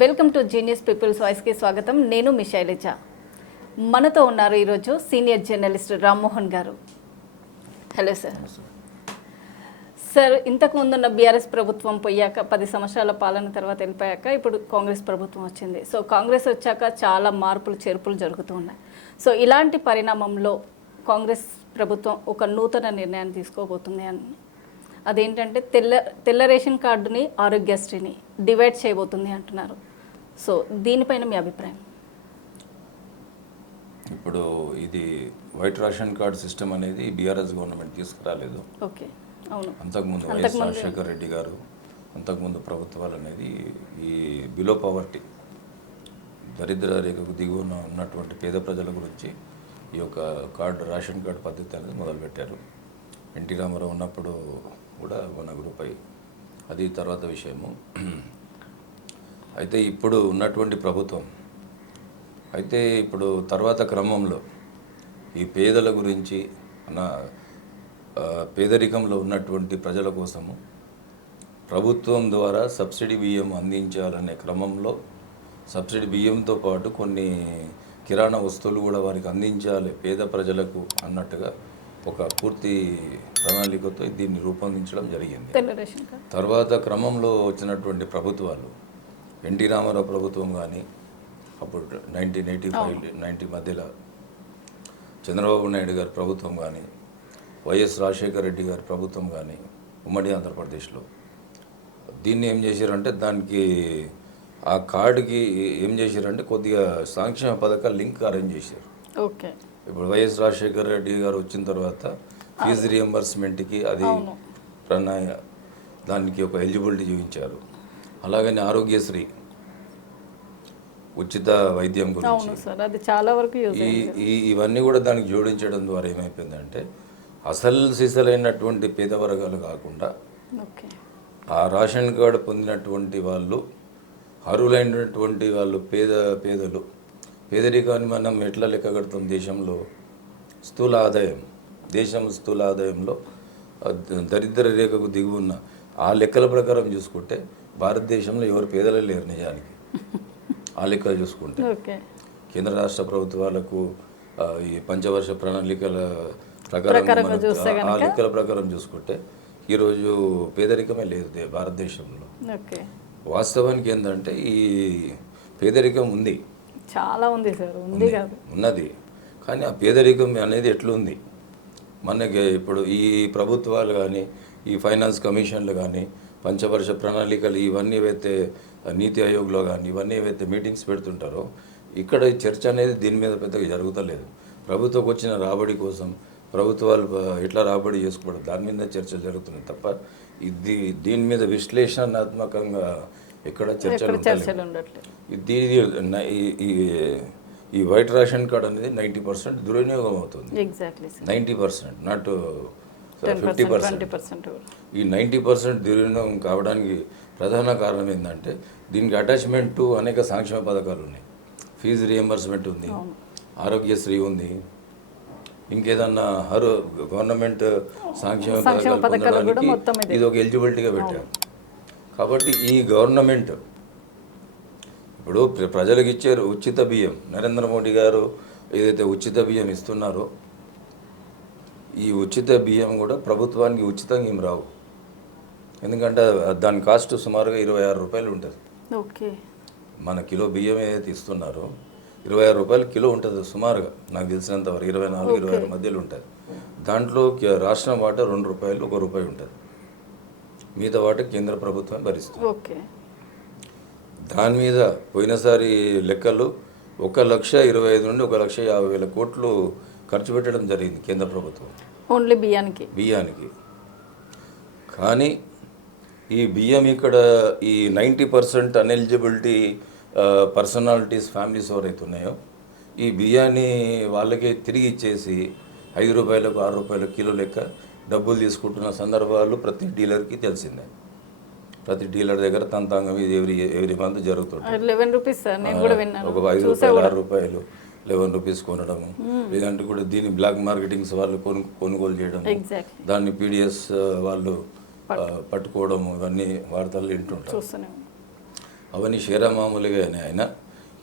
Welcome to genius people's వాయిస్కి స్వాగతం. నేను మీ శైలజ. మనతో ఉన్నారు ఈరోజు సీనియర్ జర్నలిస్ట్ రామ్మోహన్ గారు. Hello sir. సార్ ఇంతకు ముందున్న బీఆర్ఎస్ ప్రభుత్వం పోయాక పది సంవత్సరాల పాలన తర్వాత వెళ్ళిపోయాక ఇప్పుడు కాంగ్రెస్ ప్రభుత్వం వచ్చింది. సో కాంగ్రెస్ వచ్చాక చాలా మార్పులు చేర్పులు జరుగుతూ ఉన్నాయి. సో ఇలాంటి పరిణామంలో కాంగ్రెస్ ప్రభుత్వం ఒక నూతన నిర్ణయాన్ని తీసుకోబోతుంది అని. అదేంటంటే తెల్ల తెల్ల రేషన్ కార్డుని ఆరోగ్యశ్రీని డివైడ్ చేయబోతుంది అంటున్నారు. సో దీనిపైన మీ అభిప్రాయం? ఇప్పుడు ఇది వైట్ రేషన్ కార్డ్ సిస్టమ్ అనేది బీఆర్ఎస్ గవర్నమెంట్ తీసుకురాలేదు. ఓకే అవును. అంతకుముందు వైఎస్ రాజశేఖర్ రెడ్డి గారు అంతకుముందు ప్రభుత్వాలు అనేది ఈ బిలో పవర్టీ దరిద్ర రేఖకు దిగువన ఉన్నటువంటి పేద ప్రజల గురించి ఈ యొక్క కార్డు రేషన్ కార్డు పద్ధతి అనేది మొదలుపెట్టారు. ఎన్టీ రామారావు ఉన్నప్పుడు కూడా మన గ్రూప్ అయి అది తర్వాత విషయము. అయితే ఇప్పుడు ఉన్నటువంటి ప్రభుత్వం అయితే ఇప్పుడు తర్వాత క్రమంలో ఈ పేదల గురించి నా పేదరికంలో ఉన్నటువంటి ప్రజల కోసము ప్రభుత్వం ద్వారా సబ్సిడీ బియ్యం అందించాలనే క్రమంలో సబ్సిడీ బియ్యంతో పాటు కొన్ని కిరాణా వస్తువులు కూడా వారికి అందించాలి పేద ప్రజలకు అన్నట్టుగా ఒక పూర్తి ప్రణాళికతో దీన్ని రూపొందించడం జరిగింది. తర్వాత క్రమంలో వచ్చినటువంటి ప్రభుత్వాలు ఎన్టీ రామారావు ప్రభుత్వం కానీ అప్పుడు నైన్టీన్ ఎయిటీ ఫైవ్ నైంటీ మధ్యలో చంద్రబాబు నాయుడు గారి ప్రభుత్వం కానీ వైఎస్ రాజశేఖర రెడ్డి గారి ప్రభుత్వం కానీ ఉమ్మడి ఆంధ్రప్రదేశ్లో. దీన్ని ఏం చేశారంటే దానికి ఆ కార్డుకి ఏం చేశారంటే కొద్దిగా సంక్షేమ పథకాలు లింక్ అరేంజ్ చేశారు. ఓకే. ఇప్పుడు వైఎస్ రాజశేఖర రెడ్డి గారు వచ్చిన తర్వాత ఫీజు రియంబర్స్మెంట్కి అది ప్రణాయ దానికి ఒక ఎలిజిబిలిటీ చూపించారు. అలాగని ఆరోగ్యశ్రీ ఉచిత వైద్యం గురించి. ఈ ఇవన్నీ కూడా దానికి జోడించడం ద్వారా ఏమైపోయిందంటే అసలు సిసలైనటువంటి పేద వర్గాలు కాకుండా ఆ రేషన్ కార్డు పొందినటువంటి వాళ్ళు అర్హులైనటువంటి వాళ్ళు పేద పేదలు పేదరికాన్ని మనం ఎట్లా లెక్క కడతాం దేశంలో? స్థూల ఆదాయం దేశం స్థూల ఆదాయంలో దరిద్ర రేఖకు దిగువన్న ఆ లెక్కల ప్రకారం చూసుకుంటే భారతదేశంలో ఎవరు పేదలు లేరు నిజానికి. ఆ లెక్కలు చూసుకుంటే. కేంద్ర రాష్ట్ర ప్రభుత్వాలకు ఈ పంచవర్ష ప్రణాళికల ప్రకారం ఆ లెక్కల ప్రకారం చూసుకుంటే ఈరోజు పేదరికమే లేదు భారతదేశంలో. వాస్తవానికి ఏంటంటే ఈ పేదరికం ఉంది. చాలా ఉంది సార్ ఉంది ఉన్నది. కానీ ఆ పేదరికం అనేది ఎట్లుంది? మనకి ఇప్పుడు ఈ ప్రభుత్వాలు కానీ ఈ ఫైనాన్స్ కమిషన్లు కానీ పంచవర్ష ప్రణాళికలు ఇవన్నీ ఏవైతే నీతి ఆయోగ్లో కానీ ఇవన్నీ ఏవైతే మీటింగ్స్ పెడుతుంటారో ఇక్కడ ఈ చర్చ అనేది దీని మీద పెద్దగా జరుగుతలేదు. ప్రభుత్వకు వచ్చిన రాబడి కోసం ప్రభుత్వాలు ఎట్లా రాబడి చేసుకోవడం దాని మీద చర్చ జరుగుతుంది తప్ప ఇది దీని మీద విశ్లేషణాత్మకంగా ఎక్కడ చర్చలు ఉంటలేవు. చర్చలు ఉండట్లేదు. ఇది న- ఈ- వైట్ రేషన్ కార్డ్ అనేది నైంటీ పర్సెంట్ దుర్వినియోగం అవుతుంది. Ninety percent not fifty percent. ఈ నైంటీ పర్సెంట్ దుర్వినియోగం కావడానికి ప్రధాన కారణం ఏంటంటే దీనికి అటాచ్మెంట్ టు అనేక సంక్షేమ పథకాలు ఉన్నాయి. ఫీజు రియంబర్స్మెంట్ ఉంది ఆరోగ్యశ్రీ ఉంది ఇంకేదన్నా హరు గవర్నమెంట్ సంక్షేమ పథకాలు ఇదే. ఒక ఎలిజిబిలిటీగా పెట్టారు. కాబట్టి ఈ గవర్నమెంట్ ఇప్పుడు ప్ర- ప్రజలకు ఇచ్చారు ఉచిత బియ్యం. నరేంద్ర మోడీ గారు ఏదైతే ఉచిత బియ్యం ఇస్తున్నారో ఈ ఉచిత బియ్యం కూడా ప్రభుత్వానికి ఉచితంగా ఏం రావు. ఎందుకంటే దాని కాస్ట్ సుమారుగా ఇరవై ఆరు రూపాయలు ఉంటుంది. ఓకే. మన కిలో బియ్యం ఏదైతే ఇస్తున్నారో ఇరవై ఆరు రూపాయలు కిలో ఉంటుంది సుమారుగా. నాకు తెలిసినంత వరకు ఇరవై నాలుగు ఇరవై ఆరు మధ్యలో ఉంటుంది దాంట్లో రాష్ట్రం వాటా రెండు రూపాయలు ఒక రూపాయి ఉంటుంది. మిగతా వాటా కేంద్ర ప్రభుత్వం భరిస్తుంది. ఓకే. దాని మీద పోయినసారి లెక్కలు ఒక లక్ష ఇరవై ఐదు నుండి ఒక లక్ష యాభై వేల కోట్లు ఖర్చు పెట్టడం జరిగింది కేంద్ర ప్రభుత్వం. ఓన్లీ బియ్యానికి. బియ్యానికి. కానీ ఈ బియ్యం ఇక్కడ ఈ ninety percent uneligibility personalities families ఎవరైతే ఉన్నాయో ఈ బియ్యాన్ని వాళ్ళకే తిరిగి ఇచ్చేసి ఐదు రూపాయలకు ఆరు రూపాయల కిలో లెక్క డబ్బులు తీసుకుంటున్న సందర్భాలు ప్రతి డీలర్కి తెలిసిందే. ప్రతి డీలర్ దగ్గర తంతాంగం ఇది ఎవ్రీ ఎవ్రీ మంత్ జరుగుతుంది ఒక ఐదు రూపాయలు ఆరు రూపాయలు. లెవెన్ రూపీస్ కొనడం లేదంటే కూడా దీన్ని బ్లాక్ మార్కెటింగ్స్ వాళ్ళు కొను కొనుగోలు చేయడం దాన్ని పీడిఎస్ వాళ్ళు పట్టుకోవడం ఇవన్నీ వార్తలు వింటుంటారు. అవన్నీ షేరామామూలుగా ఆయన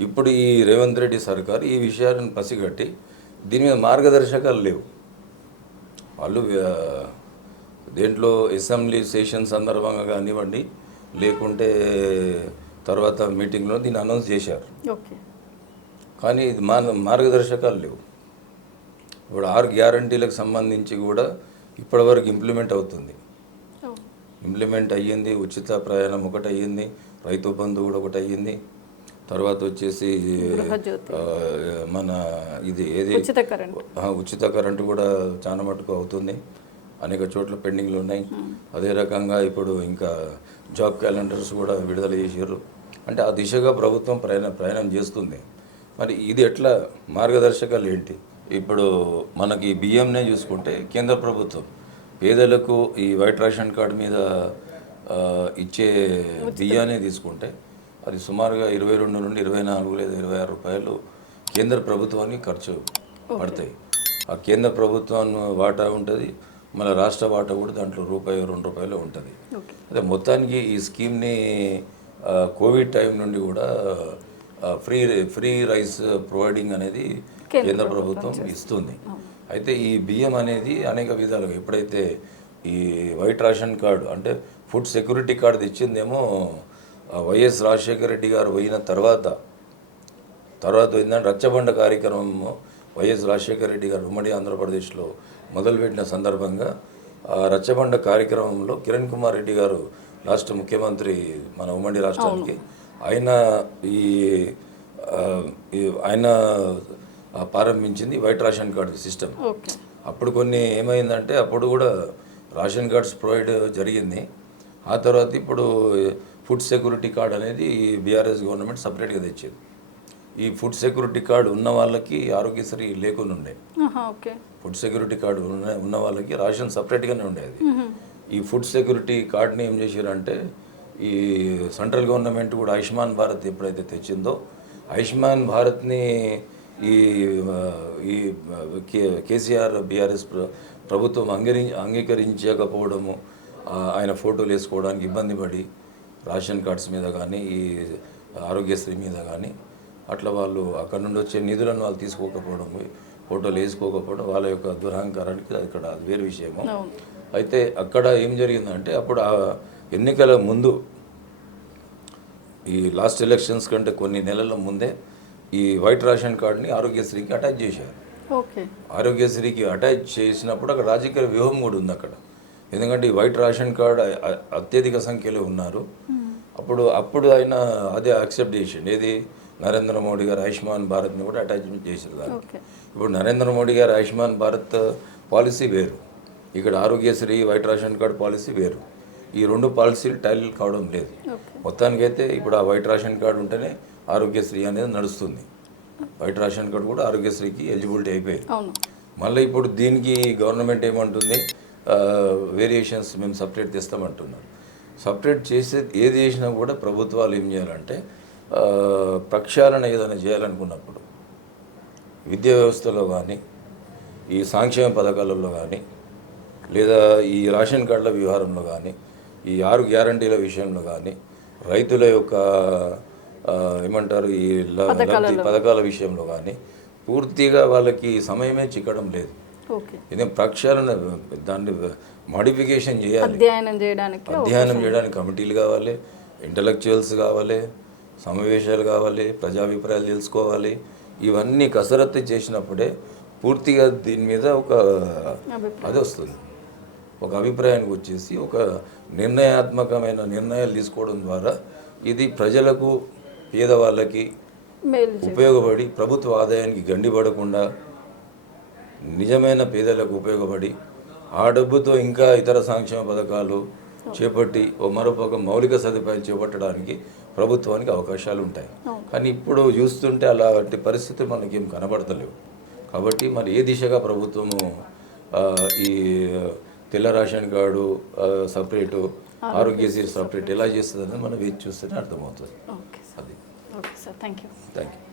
ఇప్పుడు ఈ రేవంత్ రెడ్డి సర్కార్ ఈ విషయాలను పసిగట్టి దీని మీద మార్గదర్శకాలు లేవు. వాళ్ళు దేంట్లో అసెంబ్లీ సెషన్ సందర్భంగా కానివ్వండి లేకుంటే తర్వాత మీటింగ్లో దీన్ని అనౌన్స్ చేశారు. ఓకే. కానీ ఇది మార్ మార్గదర్శకాలు లేవు. ఇప్పుడు ఆరు గ్యారంటీలకు సంబంధించి కూడా ఇప్పటివరకు ఇంప్లిమెంట్ అవుతుంది. ఇంప్లిమెంట్ అయ్యింది ఉచిత ప్రయాణం ఒకటి అయ్యింది రైతు బంధు కూడా ఒకటి అయ్యింది. తర్వాత వచ్చేసి మన ఇది ఏది? ఉచిత కరెంట్. కూడా చాలా మటుకు అవుతుంది. అనేక చోట్ల పెండింగ్లు ఉన్నాయి. అదే రకంగా ఇప్పుడు ఇంకా జాబ్ క్యాలెండర్స్ కూడా విడుదల చేసారు అంటే ఆ దిశగా ప్రభుత్వం ప్రయాణం ప్రయాణం చేస్తుంది. మరి ఇది ఎట్లా మార్గదర్శకాలు ఏంటి? ఇప్పుడు మనకి బియ్యంనే చూసుకుంటే కేంద్ర ప్రభుత్వం పేదలకు ఈ వైట్ రేషన్ కార్డు మీద ఇచ్చే బియ్యాన్ని తీసుకుంటే అది సుమారుగా ఇరవై రెండు నుండి ఇరవై నాలుగు లేదా ఇరవై ఆరు రూపాయలు కేంద్ర ప్రభుత్వానికి ఖర్చు పడతాయి. ఆ కేంద్ర ప్రభుత్వం వాటా ఉంటుంది మన రాష్ట్ర వాటా కూడా దాంట్లో రూపాయి రెండు రూపాయలు ఉంటుంది. అదే మొత్తానికి ఈ స్కీమ్ని కోవిడ్ టైం నుండి కూడా ఫ్రీ ఫ్రీ రైస్ ప్రొవైడింగ్ అనేది కేంద్ర ప్రభుత్వం ఇస్తుంది. అయితే ఈ బియ్యం అనేది అనేక విధాలుగా ఎప్పుడైతే ఈ వైట్ రేషన్ కార్డు అంటే ఫుడ్ సెక్యూరిటీ కార్డు తెచ్చిందేమో వైఎస్ రాజశేఖర రెడ్డి గారు పోయిన తర్వాత తర్వాత ఏంటంటే రచ్చబండ కార్యక్రమం వైఎస్ రాజశేఖర రెడ్డి గారు ఉమ్మడి ఆంధ్రప్రదేశ్లో మొదలుపెట్టిన సందర్భంగా ఆ రచ్చబండ కార్యక్రమంలో కిరణ్ కుమార్ రెడ్డి గారు రాష్ట్ర ముఖ్యమంత్రి మన ఉమ్మడి రాష్ట్రానికి ఆయన ఈ ఆయన ప్రారంభించింది వైట్ రేషన్ కార్డు సిస్టమ్. అప్పుడు కొన్ని ఏమైందంటే అప్పుడు కూడా రేషన్ కార్డ్స్ ప్రొవైడ్ జరిగింది. ఆ తర్వాత ఇప్పుడు ఫుడ్ సెక్యూరిటీ కార్డ్ అనేది బీఆర్ఎస్ గవర్నమెంట్ సపరేట్గా తెచ్చింది. ఈ ఫుడ్ సెక్యూరిటీ కార్డు ఉన్న వాళ్ళకి ఆరోగ్యశ్రీ లేకుండా ఉండే. ఫుడ్ సెక్యూరిటీ కార్డు ఉన్న ఉన్న వాళ్ళకి రేషన్ సపరేట్గానే ఉండేది. ఈ ఫుడ్ సెక్యూరిటీ కార్డుని ఏం చేశారంటే ఈ సెంట్రల్ గవర్నమెంట్ కూడా ఆయుష్మాన్ భారత్ ఎప్పుడైతే తెచ్చిందో ఆయుష్మాన్ భారత్ని ఈ ఈ కేసీఆర్ బీఆర్ఎస్ ప్ర- ప్రభుత్వం అంగీకరి అంగీకరించకపోవడము ఆయన ఫోటోలు వేసుకోవడానికి ఇబ్బంది పడి రేషన్ కార్డ్స్ మీద కానీ ఈ ఆరోగ్యశ్రీ మీద కానీ అట్లా వాళ్ళు అక్కడ నుండి వచ్చే నిధులను వాళ్ళు తీసుకోకపోవడం ఫోటోలు వేసుకోకపోవడం వాళ్ళ యొక్క దురహంకారానికి అది ఇక్కడ అది వేరే విషయము. అయితే అక్కడ ఏం జరిగిందంటే అప్పుడు ఎన్నికల ముందు ఈ లాస్ట్ ఎలక్షన్స్ కంటే కొన్ని నెలల ముందే ఈ వైట్ రేషన్ కార్డుని ఆరోగ్యశ్రీకి అటాచ్ చేశారు. ఆరోగ్యశ్రీకి అటాచ్ చేసినప్పుడు అక్కడ రాజకీయ వ్యూహం కూడా ఉంది అక్కడ. ఎందుకంటే ఈ వైట్ రేషన్ కార్డు అత్యధిక సంఖ్యలో ఉన్నారు. అప్పుడు అప్పుడు ఆయన అదే యాక్సెప్ట్ చేసిండు. ఏది? నరేంద్ర మోడీ గారు ఆయుష్మాన్ భారత్ని కూడా అటాచ్మెంట్ చేశారు దానికి. ఇప్పుడు నరేంద్ర మోడీ గారు ఆయుష్మాన్ భారత్ పాలసీ వేరు. ఇక్కడ Aarogyasri white ration card policy వేరు. ఈ రెండు పాలసీలు టైల్ కావడం లేదు. మొత్తానికైతే ఇప్పుడు ఆ వైట్ రేషన్ కార్డు ఉంటేనే ఆరోగ్యశ్రీ అనేది నడుస్తుంది. వైట్ రేషన్ కార్డు కూడా ఆరోగ్యశ్రీకి ఎలిజిబిలిటీ అయిపోయింది. మళ్ళీ ఇప్పుడు దీనికి గవర్నమెంట్ ఏమంటుంది? వేరియేషన్స్ మేము సపరేట్ తెస్తామంటున్నారు. సపరేట్ చేసే ఏది చేసినా కూడా ప్రభుత్వాలు ఏం చేయాలంటే ప్రక్షాళన ఏదైనా చేయాలనుకున్నప్పుడు విద్యా వ్యవస్థలో కానీ ఈ సంక్షేమ పథకాలలో కానీ లేదా ఈ రేషన్ కార్డుల వ్యవహారంలో కానీ ఈ ఆరు గ్యారంటీల విషయంలో కానీ రైతుల యొక్క ఏమంటారు ఈ పథకాల విషయంలో కానీ పూర్తిగా వాళ్ళకి సమయమే చిక్కడం లేదు. ఇదే ప్రక్షాళన దాన్ని మాడిఫికేషన్ చేయాలి. అధ్యయనం చేయడానికి అధ్యయనం చేయడానికి కమిటీలు కావాలి ఇంటలెక్చువల్స్ కావాలి సమావేశాలు కావాలి ప్రజాభిప్రాయాలు తెలుసుకోవాలి. ఇవన్నీ కసరత్తు చేసినప్పుడే పూర్తిగా దీని మీద ఒక అది వస్తుంది. ఒక అభిప్రాయానికి వచ్చేసి ఒక నిర్ణయాత్మకమైన నిర్ణయాలు తీసుకోవడం ద్వారా ఇది ప్రజలకు పేదవాళ్ళకి ఉపయోగపడి ప్రభుత్వ ఆదాయానికి గండిపడకుండా నిజమైన పేదలకు ఉపయోగపడి ఆ డబ్బుతో ఇంకా ఇతర సంక్షేమ పథకాలు చేపట్టి ఓ మరొక మౌలిక సదుపాయాలు చేపట్టడానికి ప్రభుత్వానికి అవకాశాలు ఉంటాయి. కానీ ఇప్పుడు చూస్తుంటే అలాంటి పరిస్థితి మనకేం కనబడతలేవు. కాబట్టి మరి ఏ దిశగా ప్రభుత్వము ఈ తెల్ల ration card separate Aarogyasri separate. ఎలా చేస్తుంది మనం వేచి చూస్తేనే అర్థమవుతుంది. అది. Okay sir. Thank you thank you